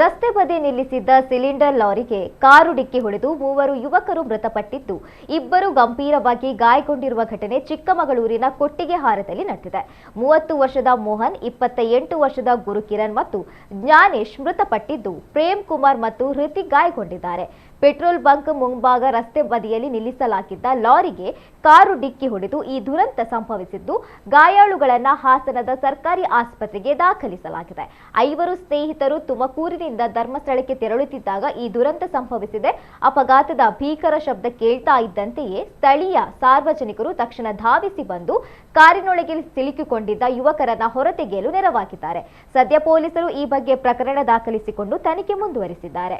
ರಸ್ತೆ ಬದಿ ನಿಲ್ಲಿಸಿದ್ದ ಸಿಲಿಂಡರ್ ಲಾರಿಗೆ ಕಾರು ಡಿಕ್ಕಿ ಹೊಡೆದು ಮೂವರು ಯುವಕರು ಮೃತಪಟ್ಟಿದ್ದು, ಇಬ್ಬರು ಗಂಭೀರವಾಗಿ ಗಾಯಗೊಂಡಿರುವ ಘಟನೆ ಚಿಕ್ಕಮಗಳೂರಿನ ಕೊಟ್ಟಿಗೆಹಾರದಲ್ಲಿ ನಡೆದಿದೆ. 30 ವರ್ಷದ ಮೋಹನ್, 28 ವರ್ಷದ ಗುರುಕಿರಣ್ ಮತ್ತು ಜ್ಞಾನೇಶ್ ಮೃತಪಟ್ಟಿದ್ದು, ಪ್ರೇಮ್ ಕುಮಾರ್ ಮತ್ತು ಹೃತಿಕ್ ಗಾಯಗೊಂಡಿದ್ದಾರೆ. ಪೆಟ್ರೋಲ್ ಬಂಕ್ ಮುಂಭಾಗ ರಸ್ತೆ ಬದಿಯಲ್ಲಿ ನಿಲ್ಲಿಸಲಾಗಿದ್ದ ಲಾರಿಗೆ ಕಾರು ಡಿಕ್ಕಿ ಹೊಡೆದು ಈ ದುರಂತ ಸಂಭವಿಸಿದ್ದು, ಗಾಯಾಳುಗಳನ್ನು ಹಾಸನದ ಸರ್ಕಾರಿ ಆಸ್ಪತ್ರೆಗೆ ದಾಖಲಿಸಲಾಗಿದೆ. 5 ಸ್ನೇಹಿತರು ತುಮಕೂರಿನಿಂದ ಧರ್ಮಸ್ಥಳಕ್ಕೆ ತೆರಳುತ್ತಿದ್ದಾಗ ಈ ದುರಂತ ಸಂಭವಿಸಿದೆ. ಅಪಘಾತದ ಭೀಕರ ಶಬ್ದ ಕೇಳ್ತಾ ಇದ್ದಂತೆಯೇ ಸ್ಥಳೀಯ ಸಾರ್ವಜನಿಕರು ತಕ್ಷಣ ಧಾವಿಸಿ ಬಂದು ಕಾರಿನೊಳಗೆ ಸಿಲುಕಿಕೊಂಡಿದ್ದ ಯುವಕರನ್ನ ಹೊರತೆಗೆಯಲು ನೆರವಾಗಿದ್ದಾರೆ. ಸದ್ಯ ಪೊಲೀಸರು ಈ ಬಗ್ಗೆ ಪ್ರಕರಣ ದಾಖಲಿಸಿಕೊಂಡು ತನಿಖೆ ಮುಂದುವರಿಸಿದ್ದಾರೆ.